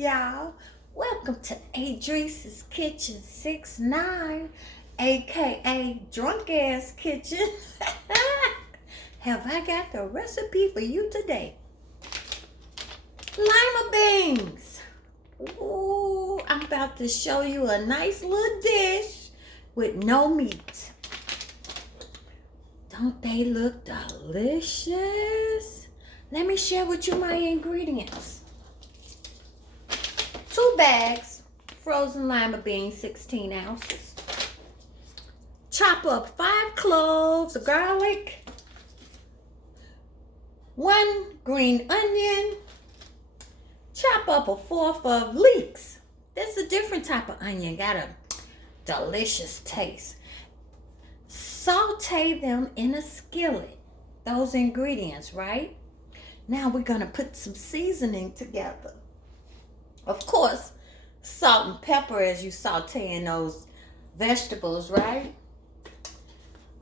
y'all. Welcome to Adriese's Kitchen 69, aka Drunk Ass Kitchen. Have I got the recipe for you today? Lima beans. Ooh, I'm about to show you a nice little dish with no meat. Don't they look delicious? Let me share with you my ingredients. 2 bags frozen lima beans, 16 ounces. Chop up 5 cloves of garlic, 1 green onion. Chop up a 1/4 of leeks. This is a different type of onion, got a delicious taste. Saute them in a skillet, those ingredients, right? Now we're gonna put some seasoning together. Of course, salt and pepper as you sauteing those vegetables, right?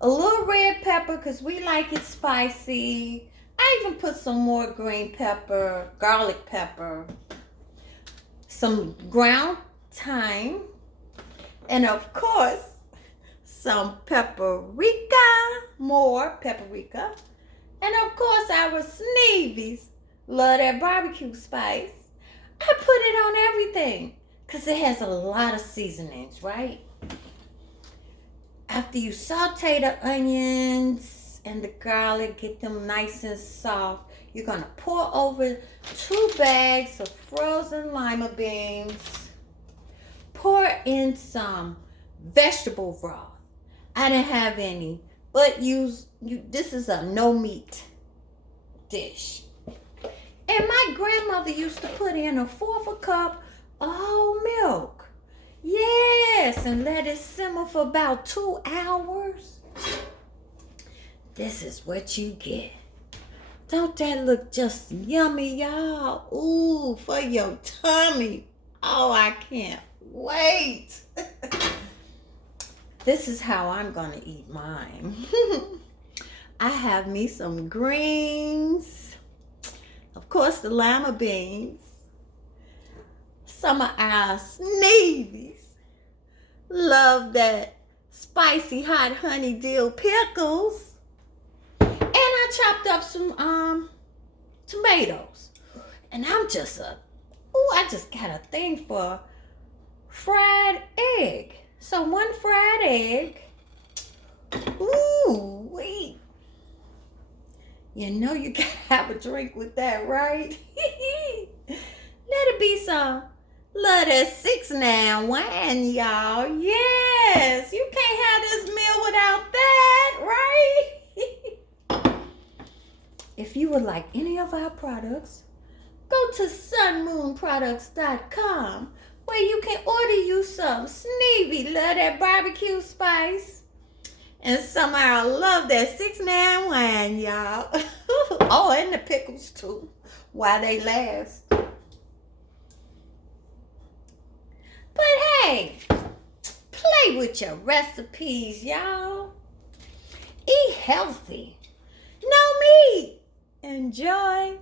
A little red pepper because we like it spicy. I even put some more green pepper, garlic pepper, some ground thyme, and of course, some paprika, more paprika, and of course our Sneevies. Love that barbecue spice. I put it on everything because it has a lot of seasonings, right? After you saute the onions and the garlic, get them nice and soft, you're going to pour over 2 bags of frozen lima beans. Pour in some vegetable broth. I didn't have any, but this is a no meat dish. And my grandmother used to put in 1/4 cup of whole milk. Yes, and let it simmer for about 2 hours. This is what you get. Don't that look just yummy, y'all? Ooh, for your tummy. Oh, I can't wait. This is how I'm going to eat mine. I have me some greens. Of course, the lima beans. Some of our Sneavies. Love that spicy hot honey dill pickles. And I chopped up some tomatoes. And I just got a thing for fried egg. So 1 fried egg. Ooh, wait. You know you gotta have a drink with that, right? Let it be some love that 6-9 wine, y'all. Yes, you can't have this meal without that, right? If you would like any of our products, go to sunmoonproducts.com where you can order you some Sneevy, love that barbecue spice. And somehow I love that 6-9 wine, y'all. Oh, and the pickles too, while they last. But hey, play with your recipes, y'all. Eat healthy. No meat. Enjoy.